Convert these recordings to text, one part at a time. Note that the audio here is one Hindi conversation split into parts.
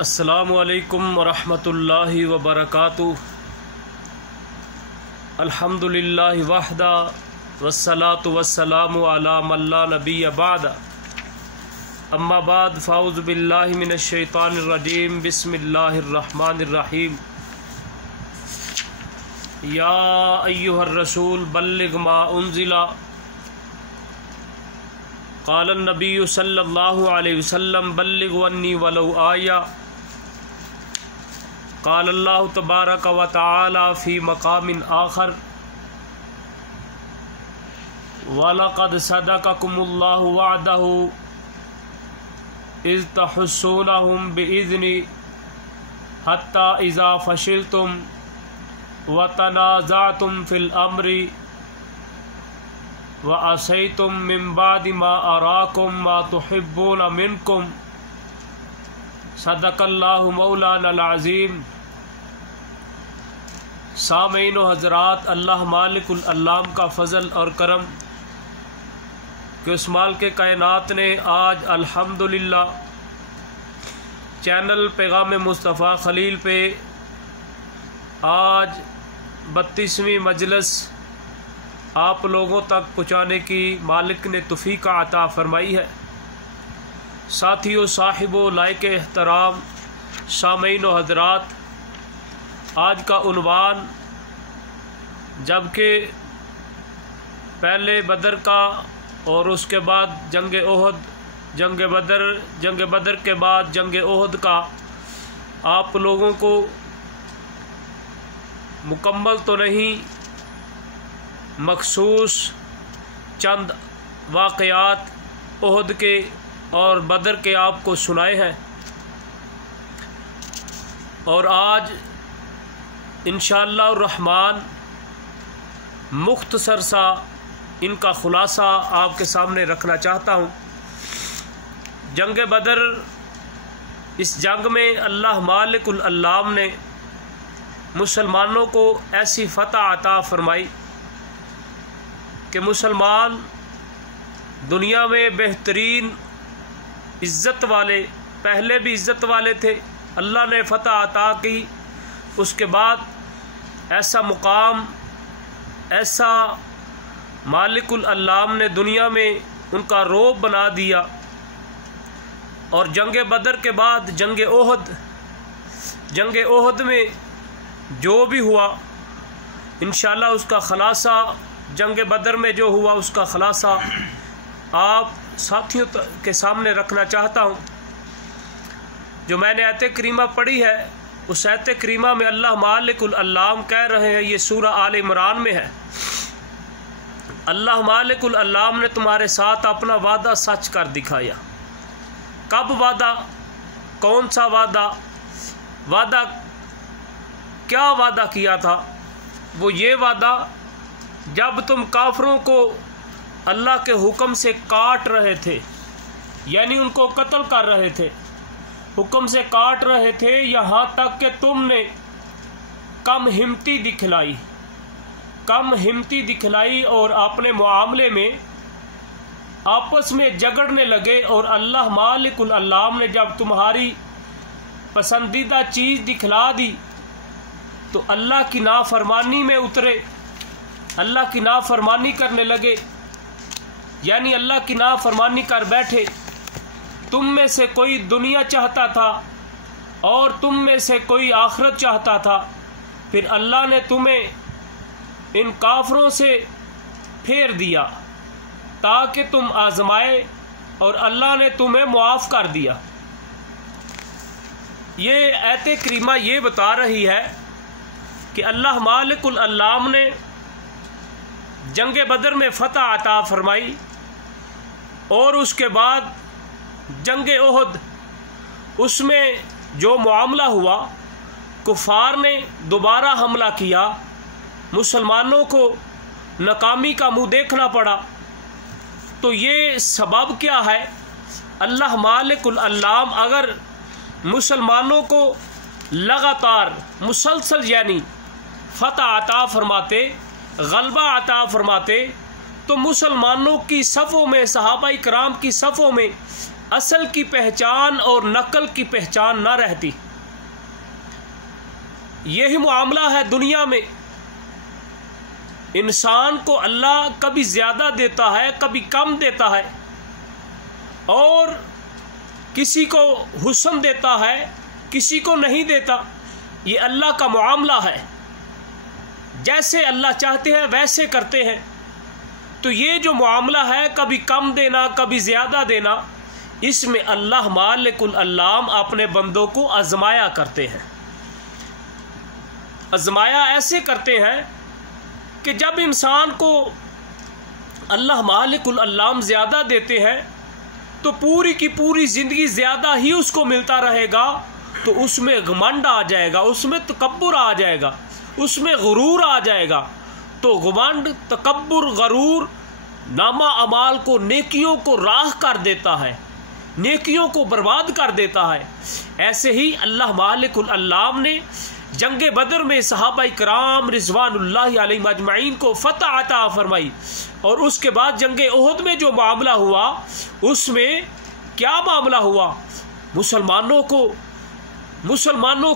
अस्सलामु अलैकुम वरहमतुल्लाहि वबरकातुह। अल्हम्दुलिल्लाहि वहदा वस्सलातु वस्सलामु अला मन ला नबिय्य बअदा। अम्मा बाद फ़ाऊज़ु बिल्लाहि मिनश शैतानिर रजीम। बिस्मिल्लाहिर रहमानिर रहीम। या अय्युहर रसूल बल्लिग मा उन्ज़िला। क़ाल नबिय्यु सल्लल्लाहु अलैहि वसल्लम बल्लिग वन्नी वलौ आया। क़ाल अल्लाहु तबारक व तआला फ़ी मक़ामिन आख़र वलक़द सदक़कुमुल्लाहु वअदहु इज़ तहुस्सूनहुम बिइज़्नी हत्ता इज़ा फ़शिलतुम व तनाज़अतुम फ़िल अम्रि व असैतुम मिन बादि मा अराकुम मा तुहिब्बून मिनकुम सदक़ल्लाहु मौलानल अज़ीम। सामीन व हज़रात, अल्लाह मालिकुल अल्लाम का फ़ज़ल और करम कि उस माल के कायनात ने आज अल्हम्दुलिल्लाह चैनल पैगाम मुस्तफ़ा ख़लील पे आज 32वीं मजलिस आप लोगों तक पहुँचाने की मालिक ने तौफ़ीक़ अता फ़रमाई है। साथियों, साहिबो लायक एहतराम सामीन व हज़रात, आज का उन्वान जबकि पहले बदर का और उसके बाद जंग ओहद, जंग बदर के बाद जंग ओहद का आप लोगों को मुकम्मल तो नहीं मखसूस चंद वाक़यात ओहद के और बदर के आपको सुनाए हैं, और आज इंशाअल्लाह रहमान मुख्तसर सा इनका खुलासा आपके सामने रखना चाहता हूँ। जंग बदर, इस जंग में अल्लाह मालिकुल अल्लाम ने मुसलमानों को ऐसी फ़तह अता फ़रमाई कि मुसलमान दुनिया में बेहतरीन इज़्ज़त वाले, पहले भी इज़्ज़त वाले थे, अल्लाह ने फ़तह अता की। उसके बाद ऐसा मुकाम, ऐसा मालिकुल अल्लाम ने दुनिया में उनका रोब बना दिया। और जंग बदर के बाद जंग ओहद में जो भी हुआ इंशाअल्लाह उसका ख़ुलासा, जंग बदर में जो हुआ उसका ख़ुलासा आप साथियों के सामने रखना चाहता हूँ। जो मैंने आयत करीमा पढ़ी है, उस आयत करीमा में अल्लाह मालिकुल अल्लाम कह रहे हैं, ये सूरह आल इमरान में है, अल्लाह मालिकुल अल्लाम ने तुम्हारे साथ अपना वादा सच कर दिखाया। कब वादा? कौन सा वादा? वादा क्या वादा किया था? वो ये वादा जब तुम काफिरों को अल्लाह के हुक्म से काट रहे थे, यानी उनको कत्ल कर रहे थे, हुक्म से काट रहे थे, यहाँ तक कि तुमने कम हिम्मती दिखलाई और अपने मुआमले में आपस में झगड़ने लगे। और अल्लाह मालिकुल अल्लाम ने जब तुम्हारी पसंदीदा चीज़ दिखला दी तो अल्लाह की नाफरमानी में उतरे, अल्लाह की नाफरमानी करने लगे, यानी अल्लाह की नाफरमानी कर बैठे। तुम में से कोई दुनिया चाहता था और तुम में से कोई आखिरत चाहता था। फिर अल्लाह ने तुम्हें इन काफरों से फेर दिया ताकि तुम आजमाए, और अल्लाह ने तुम्हें मुआफ़ कर दिया। ये आयत करीमा ये बता रही है कि अल्लाह मालिकुल अल्लाम ने जंग बदर में फ़तह अता फ़रमाई, और उसके बाद जंग ओहद, उसमें जो मामला हुआ, कुफ़ार ने दोबारा हमला किया, मुसलमानों को नाकामी का मुँह देखना पड़ा। तो ये सबब क्या है? अल्लाह मालिकुल अल्लाम अगर मुसलमानों को लगातार मुसलसल यानी फ़तह अता फ़रमाते, गलबा अता फ़रमाते, तो मुसलमानों की सफ़ों में, सहाबा इकराम की सफ़ों में असल की पहचान और नकल की पहचान ना रहती। यही मामला है दुनिया में। इंसान को अल्लाह कभी ज़्यादा देता है, कभी कम देता है, और किसी को हुस्न देता है, किसी को नहीं देता। ये अल्लाह का मामला है। जैसे अल्लाह चाहते हैं वैसे करते हैं। तो ये जो मामला है, कभी कम देना कभी ज़्यादा देना, इसमें अल्लाह मालिकुल अल्लाम अपने बंदों को आजमाया करते हैं। आजमाया ऐसे करते हैं कि जब इंसान को अल्लाह मालिकुल अल्लाम ज़्यादा देते हैं तो पूरी की पूरी ज़िंदगी ज़्यादा ही उसको मिलता रहेगा, तो उसमें घमंड आ जाएगा, उसमें तकब्बुर आ जाएगा, उसमें गुरूर आ जाएगा। तो घमंड, तकब्बुर, गरूर नामा अमाल को, नेकियों को राह कर देता है, नेकियों को बर्बाद कर देता है। ऐसे ही अल्लाह मालिकुल अल्लाम ने जंगे बदर में सहाबाई कराम रिज़वानुल्लाहि अलैहिम अजमईन को फतह अता फरमाई, और उसके बाद जंगे ओहद में जो मामला हुआ, उसमें क्या मामला हुआ? मुसलमानों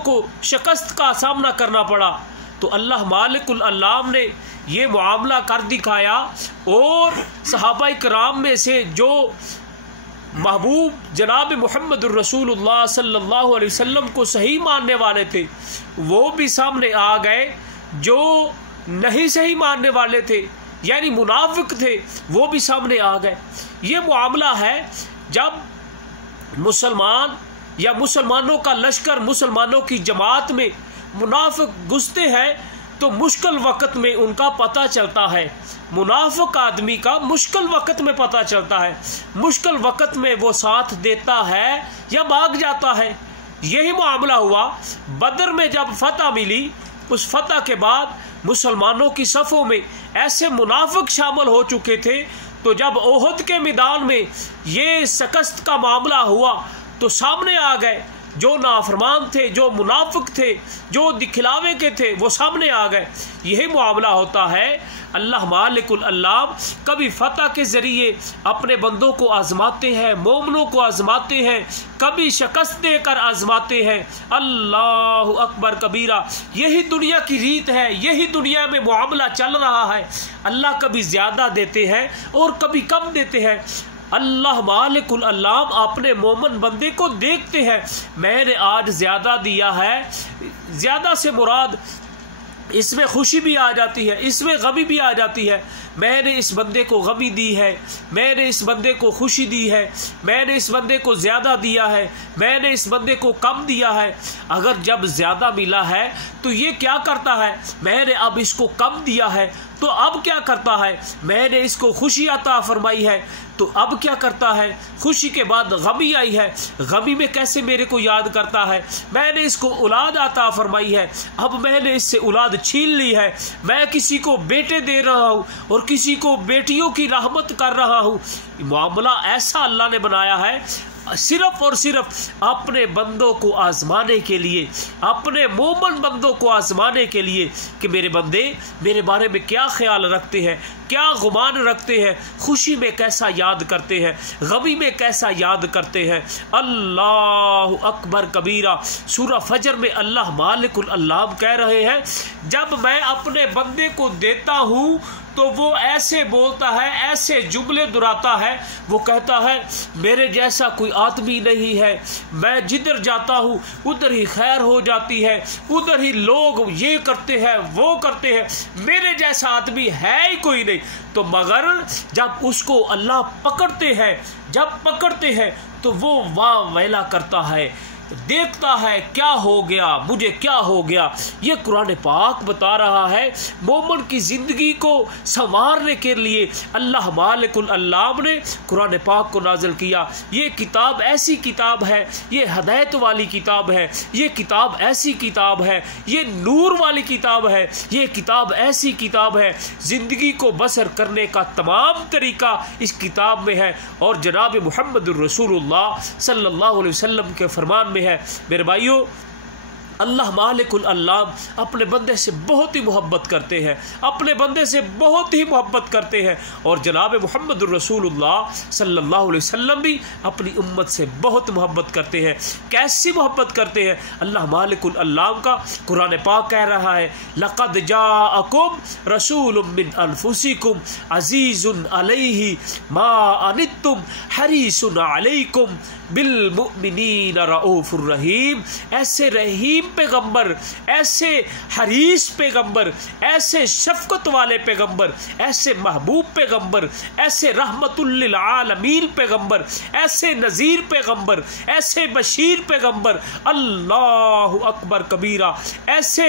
को शिकस्त का सामना करना पड़ा। तो अल्लाह मालिकुल अल्लाम ने ये मामला कर दिखाया, और सहाबाई कराम में से जो महबूब जनाब मुहम्मदुर रसूलुल्लाह सल्लल्लाहु अलैहि वसल्लम को सही मानने वाले थे, वो भी सामने आ गए। जो नहीं सही मानने वाले थे, यानी मुनाफिक थे, वो भी सामने आ गए। ये मामला है जब मुसलमान या मुसलमानों का लश्कर, मुसलमानों की जमात में मुनाफिक घुसते हैं, तो मुश्किल वक़्त में उनका पता चलता है। मुनाफिक आदमी का मुश्किल वक़्त में पता चलता है। मुश्किल वक़्त में वो साथ देता है या भाग जाता है। यही मामला हुआ बदर में। जब फतह मिली, उस फतह के बाद मुसलमानों की सफ़ों में ऐसे मुनाफिक शामिल हो चुके थे, तो जब ओहद के मैदान में ये शिकस्त का मामला हुआ, तो सामने आ गए। जो नाफरमान थे, जो मुनाफिक थे, जो दिखलावे के थे, वो सामने आ गए। यही मामला होता है। अल्लाह मालिकुल अल्लाम कभी फतह के ज़रिए अपने बंदों को आजमाते हैं, मोमिनों को आजमाते हैं, कभी शिकस्त देकर आजमाते हैं। अल्लाहु अकबर कबीरा। यही दुनिया की रीत है, यही दुनिया में मामला चल रहा है। अल्लाह कभी ज़्यादा देते हैं और कभी कम देते हैं। अल्लाह मालिकुल अल्लाम अपने मोमन बंदे को देखते हैं। मैंने आज ज़्यादा दिया है, ज़्यादा से मुराद इसमें खुशी भी आ जाती है, इसमें गमी भी आ जाती है। मैंने इस बंदे को गमी दी है, मैंने इस बंदे को खुशी दी है, मैंने इस बंदे को ज़्यादा दिया है, मैंने इस बंदे को कम दिया है। अगर जब ज़्यादा मिला है तो ये क्या करता है? मैंने अब इसको कम दिया है, तो अब क्या करता है? मैंने इसको खुशी अता फरमाई है, तो अब क्या करता है? खुशी के बाद गमी आई है, गमी में कैसे मेरे को याद करता है? मैंने इसको औलाद अता फरमाई है, अब मैंने इससे औलाद छीन ली है। मैं किसी को बेटे दे रहा हूँ और किसी को बेटियों की रहमत कर रहा हूँ। मामला ऐसा अल्लाह ने बनाया है, सिर्फ और सिर्फ अपने बंदों को आजमाने के लिए, अपने मोमन बंदों को आजमाने के लिए कि मेरे बंदे मेरे बारे में क्या ख्याल रखते हैं, क्या गुमान रखते हैं, खुशी में कैसा याद करते हैं, गमी में कैसा याद करते हैं। अल्लाह अकबर कबीरा। सूरह फजर में अल्लाह मालिकुल अल्लाम कह रहे हैं, जब मैं अपने बंदे को देता हूँ तो वो ऐसे बोलता है, ऐसे जुमले दुहराता है। वो कहता है मेरे जैसा कोई आदमी नहीं है, मैं जिधर जाता हूँ उधर ही खैर हो जाती है, उधर ही लोग ये करते हैं वो करते हैं, मेरे जैसा आदमी है ही कोई नहीं। तो मगर जब उसको अल्लाह पकड़ते हैं, जब पकड़ते हैं तो वो वाह वेला करता है, देखता है क्या हो गया, मुझे क्या हो गया। ये कुरान पाक बता रहा है। मोमिन की ज़िंदगी को संवारने के लिए अल्लाह मालिकुल अल्लाम ने कुरान पाक को नाज़िल किया। ये किताब ऐसी किताब है, ये हदायत वाली किताब है, ये किताब ऐसी किताब है, ये नूर वाली किताब है, ये किताब ऐसी किताब है, ज़िंदगी को बसर करने का तमाम तरीका इस किताब में है। और जनाब मुहम्मदुर रसूलुल्लाह सल्लल्लाहु अलैहि वसल्लम के फरमान में है। मेरे भाइयों, अल्लाह मालिकुल अल्लाम अपने बंदे से बहुत ही मोहब्बत करते हैं, अपने बंदे से बहुत ही मोहब्बत करते हैं। और जनाब मुहम्मदुर रसूलुल्लाह सल्लल्लाहु अलैहि वसल्लम भी अपनी उम्मत से बहुत मोहब्बत करते हैं। कैसी मोहब्बत करते हैं? अल्लाह मालिकुल अल्लाम का कुरान पाक कह रहा है, लक़द जाअकुम रसूलुम मिन अनफुसिकुम अज़ीज़ुन अलैहि मा अनित्तुम हरीसुन अलैकुम बिल मुमिनीन रऊफुर रहीम। ऐसे रहीम पैगंबर, ऐसे हरीस पैगंबर, ऐसे शफकत वाले पैगंबर, ऐसे महबूब पैगंबर, ऐसे रहमतुल लिल आलमीन पैगंबर, ऐसे नज़ीर पैगंबर, ऐसे बशीर पैगंबर, अल्लाहु अकबर कबीरा, ऐसे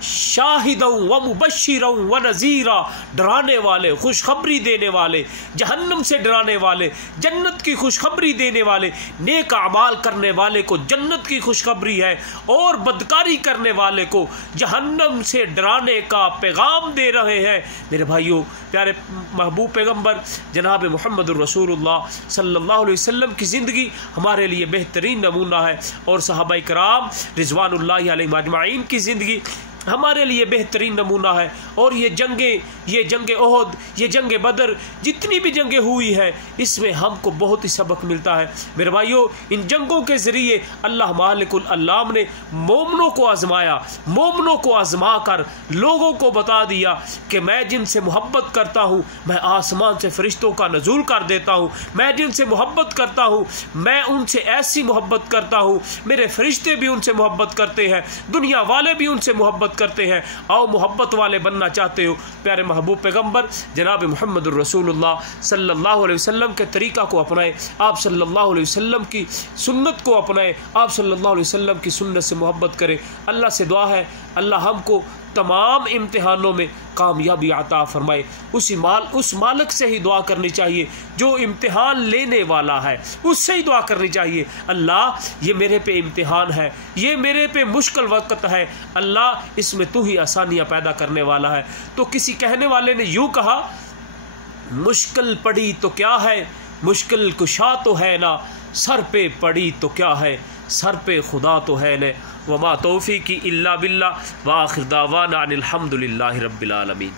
शाहिदों व मुबश्शिरों व नज़ीरा, डराने वाले, खुशखबरी देने वाले, जहन्नम से डराने वाले, जन्नत की खुशखबरी देने वाले, नेक अमाल करने वाले को जन्नत की खुशखबरी है और बदकारी करने वाले को जहन्नम से डराने का पैगाम दे रहे हैं। मेरे भाइयों, प्यारे महबूब पैगंबर जनाब मुहम्मदुर रसूलुल्लाह सल्लल्लाहु अलैहि वसल्लम की ज़िंदगी हमारे लिए बेहतरीन नमूना है और सहाबाए किराम रिज़वानुल्लाहि अलैहिम अजमाइन की ज़िंदगी हमारे लिए बेहतरीन नमूना है। और ये जंगे ओहद, ये जंगे बदर, जितनी भी जंगे हुई है, इसमें हमको बहुत ही सबक मिलता है। मेरे भाइयों, इन जंगों के ज़रिए अल्लाह मालिकुल अल्लाम ने मोमनों को आजमाया, मोमनों को आजमा कर लोगों को बता दिया कि मैं जिनसे मोहब्बत करता हूँ, मैं आसमान से फरिश्तों का नज़ूल कर देता हूँ। मैं जिनसे मोहब्बत करता हूँ, मैं उनसे ऐसी मोहब्बत करता हूँ, मेरे फरिश्ते भी उनसे मोहब्बत करते हैं, दुनिया वाले भी उनसे मोहब्बत करते हैं। आओ मोहब्बत वाले बनना चाहते हो, प्यारे महबूब पैगंबर जनाब मुहम्मदुर रसूलुल्लाह सल्लल्लाहु अलैहि वसल्लम के तरीक़ा को अपनाएं, आप सल्लल्लाहु अलैहि वसल्लम की सुन्नत को अपनाएं, आप सल्लल्लाहु अलैहि वसल्लम की सुन्नत से मोहब्बत करें। अल्लाह से दुआ है, अल्लाह हमको तमाम इम्तिहानों में कामयाबी अता फरमाए। उस मालिक से ही दुआ करनी चाहिए जो इम्तिहान लेने वाला है, उससे ही दुआ करनी चाहिए। अल्लाह, ये मेरे पे इम्तिहान है, ये मेरे पे मुश्किल वक्त है, अल्लाह इसमें तू ही आसानियाँ पैदा करने वाला है। तो किसी कहने वाले ने यूँ कहा, मुश्किल पड़ी तो क्या है, मुश्किल कुशा तो है ना, सर पे पड़ी तो क्या है, सर पे खुदा तो है न। वमा तौफीकी इल्ला बिल्लाह व आखिर दावाना अनिल हम्दुलिल्लाहि रब्बिल आलमीन।